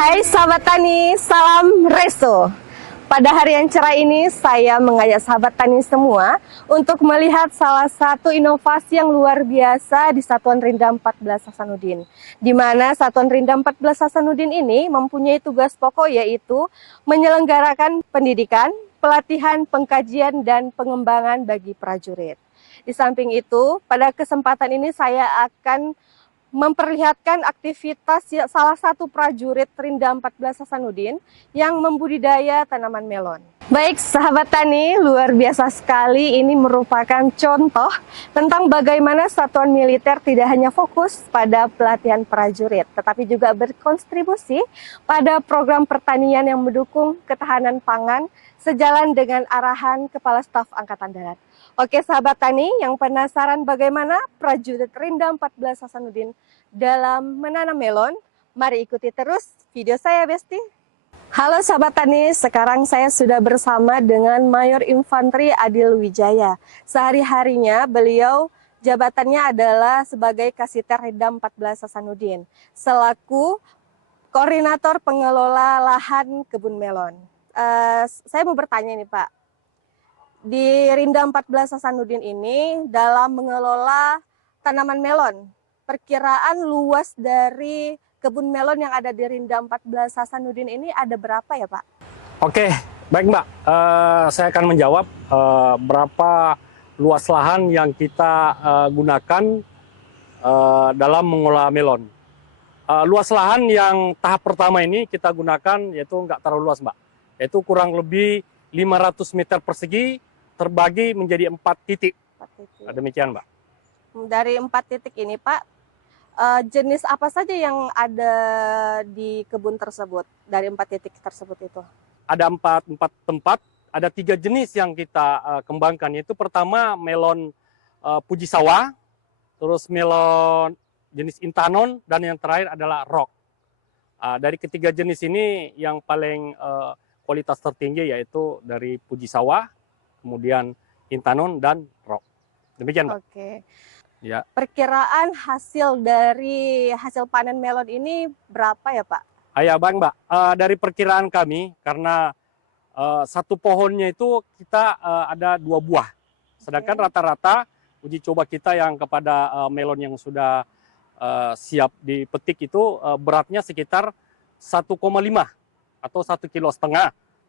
Hai sahabat tani, salam reso. Pada hari yang cerah ini, saya mengajak sahabat tani semua untuk melihat salah satu inovasi yang luar biasa di Satuan Rindam 14 Hasanuddin. Di mana Satuan Rindam 14 Hasanuddin ini mempunyai tugas pokok yaitu menyelenggarakan pendidikan, pelatihan, pengkajian, dan pengembangan bagi prajurit. Di samping itu, pada kesempatan ini saya akan memperlihatkan aktivitas salah satu prajurit Rindam 14 Hasanuddin yang membudidaya tanaman melon. Baik sahabat tani, luar biasa sekali, ini merupakan contoh tentang bagaimana satuan militer tidak hanya fokus pada pelatihan prajurit, tetapi juga berkontribusi pada program pertanian yang mendukung ketahanan pangan sejalan dengan arahan Kepala Staf Angkatan Darat. Oke sahabat tani, yang penasaran bagaimana prajurit Rindam 14 Hasanuddin dalam menanam melon, mari ikuti terus video saya Besti. Halo sahabat tani, sekarang saya sudah bersama dengan Mayor Infanteri Adil Wijaya. Sehari-harinya beliau jabatannya adalah sebagai Kasiter Rindam 14 Hasanuddin, selaku koordinator pengelola lahan kebun melon. Saya mau bertanya nih Pak, di Rindam 14 Hasanuddin ini dalam mengelola tanaman melon, perkiraan luas dari kebun melon yang ada di Rindam 14 Hasanuddin ini ada berapa ya Pak? Oke, baik Mbak. Saya akan menjawab berapa luas lahan yang kita gunakan dalam mengolah melon. Luas lahan yang tahap pertama ini kita gunakan yaitu nggak terlalu luas Mbak. Yaitu kurang lebih 500 meter persegi terbagi menjadi 4 titik. 4 titik. Demikian Mbak. Dari 4 titik ini Pak, jenis apa saja yang ada di kebun tersebut, dari 4 titik tersebut itu? Ada 4 tempat, ada 3 jenis yang kita kembangkan. Yaitu pertama melon puji sawah, terus melon jenis intanon, dan yang terakhir adalah rock. Dari ketiga jenis ini yang paling kualitas tertinggi yaitu dari puji sawah, kemudian intanon dan rock. Demikian Mbak. Oke. Ya. Perkiraan hasil dari hasil panen melon ini berapa ya Pak? Ya Bang Mbak, dari perkiraan kami karena satu pohonnya itu kita ada 2 buah. Sedangkan rata-rata uji coba kita yang kepada melon yang sudah siap dipetik itu beratnya sekitar 1,5 atau 1,5 kilo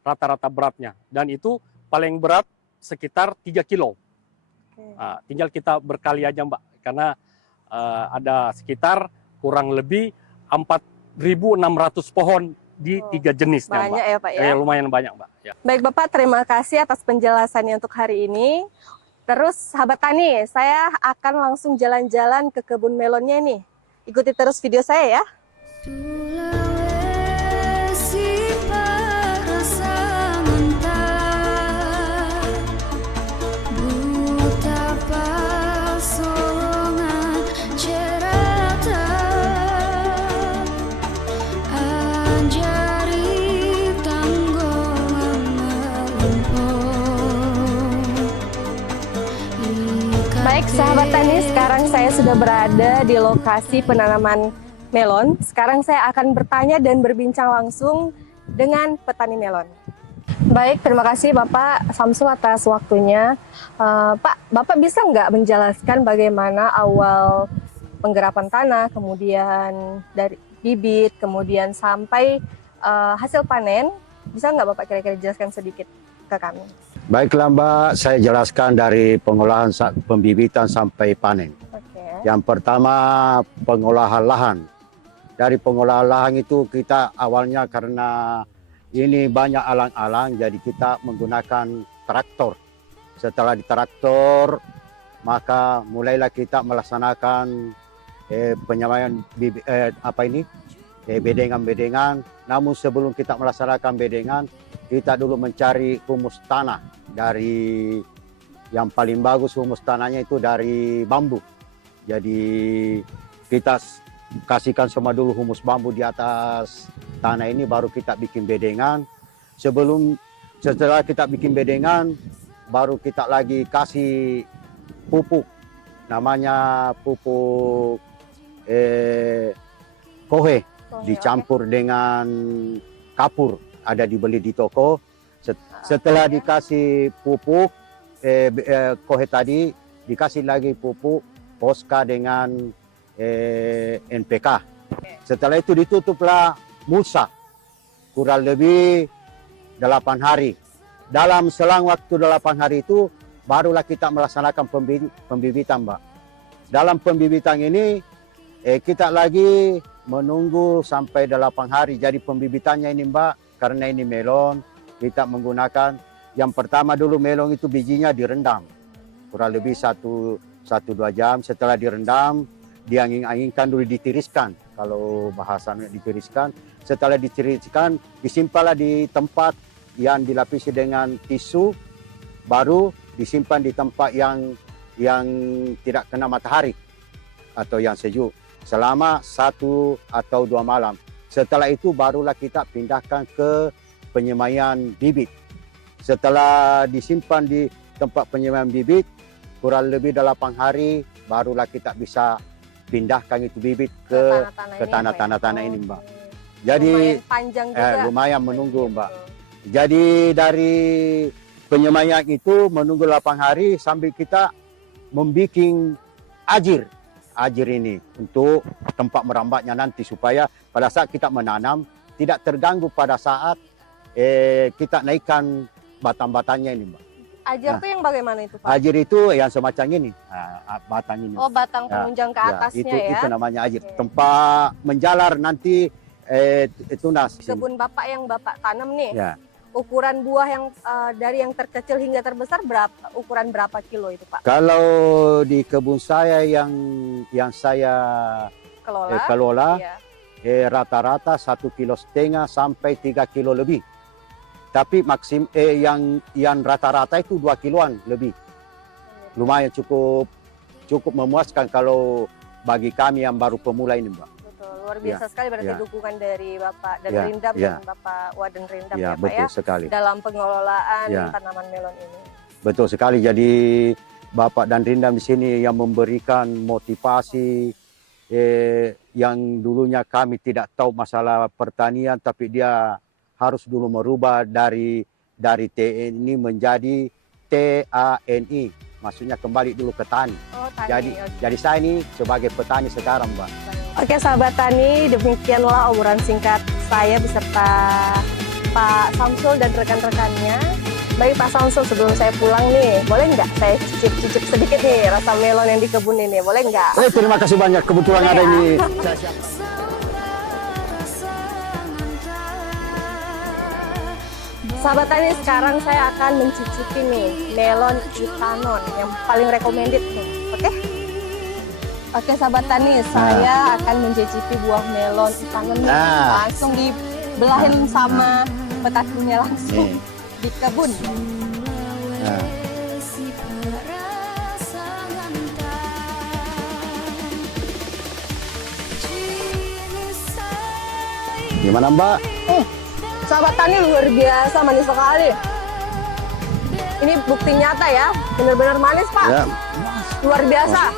rata-rata beratnya, dan itu paling berat sekitar 3 kilo. Tinggal kita berkali aja Mbak, karena ada sekitar kurang lebih 4.600 pohon di 3 jenisnya banyak Mbak. Ya Pak ya? Lumayan banyak Mbak. Ya. Baik Bapak, terima kasih atas penjelasannya untuk hari ini. Terus sahabat tani, saya akan langsung jalan-jalan ke kebun melonnya nih. Ikuti terus video saya ya. Baik sahabat tani, sekarang saya sudah berada di lokasi penanaman melon. Sekarang saya akan bertanya dan berbincang langsung dengan petani melon. Baik, terima kasih Bapak Samsul atas waktunya. Pak, Bapak bisa nggak menjelaskan bagaimana awal penggerapan tanah, kemudian dari bibit, kemudian sampai hasil panen? Bisa nggak Bapak kira-kira jelaskan sedikit ke kami? Baiklah Mbak, saya jelaskan dari pengolahan pembibitan sampai panen. Oke. Yang pertama pengolahan lahan. Dari pengolahan lahan itu kita awalnya karena ini banyak alang-alang, jadi kita menggunakan traktor. Setelah di traktor, maka mulailah kita melaksanakan penyamaian bedengan-bedengan. Namun sebelum kita melaksanakan bedengan, kita dulu mencari humus tanah. Dari yang paling bagus humus tanahnya itu dari bambu. Jadi kita kasihkan semua dulu humus bambu di atas tanah ini, baru kita bikin bedengan. Setelah kita bikin bedengan, baru kita lagi kasih pupuk, namanya pupuk kohe. dicampur dengan kapur, ada dibeli di toko. Setelah dikasih pupuk kohe tadi, dikasih lagi pupuk Posca dengan NPK. Setelah itu ditutuplah mulsa kurang lebih 8 hari. Dalam selang waktu 8 hari itu barulah kita melaksanakan pembibitan, Mbak. Dalam pembibitan ini kita lagi menunggu sampai 8 hari. Jadi pembibitannya ini, Mbak, karena ini melon, kita menggunakan yang pertama dulu melon itu bijinya direndam kurang lebih 1-2 jam. Setelah direndam, diangin-anginkan dulu, ditiriskan. Kalau bahasanya ditiriskan. Setelah ditiriskan, disimpanlah di tempat yang dilapisi dengan tisu, baru disimpan di tempat yang tidak kena matahari atau yang sejuk selama 1 atau 2 malam. Setelah itu barulah kita pindahkan ke penyemaian bibit. Setelah disimpan di tempat penyemaian bibit kurang lebih 8 hari, barulah kita bisa pindahkan itu bibit ke tanah-tanah ini, Mbak. Jadi lumayan panjang juga. lumayan menunggu, Mbak. Jadi dari penyemaian itu menunggu 8 hari sambil kita membuat ajir ini untuk tempat merambatnya nanti, supaya pada saat kita menanam tidak terganggu pada saat kita naikkan batang-batangnya ini, Mbak. Ajir itu yang bagaimana itu, Pak? Ajir itu yang semacam ini, batang ini. Oh, batang penunjang ke atasnya ya. Itu namanya ajir. Oke. Tempat menjalar nanti tunas. Kebun Bapak yang Bapak tanam nih, Ya. ukuran buah yang dari yang terkecil hingga terbesar ukuran berapa kilo itu, Pak? Kalau di kebun saya yang saya kelola, Iya. rata-rata 1,5 kilo sampai 3 kilo lebih. Tapi yang rata-rata itu 2 kiloan lebih. Lumayan cukup memuaskan kalau bagi kami yang baru pemula ini, Mbak. Betul, luar biasa sekali berarti dukungan dari Bapak dan Ya, Rindam ya. dan Bapak Waden Rindam Ya, ya, Pak betul ya, sekali. dalam pengelolaan Ya. tanaman melon ini. Betul sekali. Jadi Bapak dan Rindam di sini yang memberikan motivasi yang dulunya kami tidak tahu masalah pertanian, tapi dia harus dulu merubah dari TNI menjadi TANI, maksudnya kembali dulu ke tani. Oh, tani. Jadi saya ini sebagai petani sekarang, Mbak. Oke, sahabat tani, demikianlah obrolan singkat saya beserta Pak Samsul dan rekan-rekannya. Baik Pak Samsul, sebelum saya pulang nih, boleh nggak saya cicip sedikit nih rasa melon yang di kebun ini, boleh nggak? Terima kasih banyak, kebetulan Boleh ada ya? ini. Sahabat tani, sekarang saya akan mencicipi nih melon Itanon yang paling recommended nih. Oke sahabat tani, saya akan mencicipi buah melon Itanon nih. Langsung dibelahin sama petaninya langsung di kebun. Gimana, Mbak? Sahabat tani, luar biasa manis sekali. Ini bukti nyata ya, benar-benar manis, Pak. Ya. Luar biasa.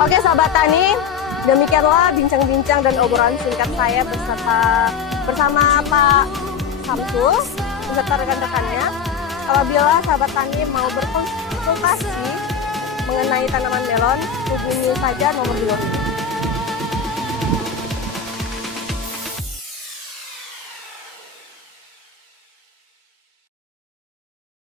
Oke sahabat tani, demikianlah bincang-bincang dan obrolan singkat saya bersama Pak Samsul beserta rekan-rekannya. Apabila sahabat tani mau berkonsultasi mengenai tanaman melon, hubungi saja nomor 2 ini.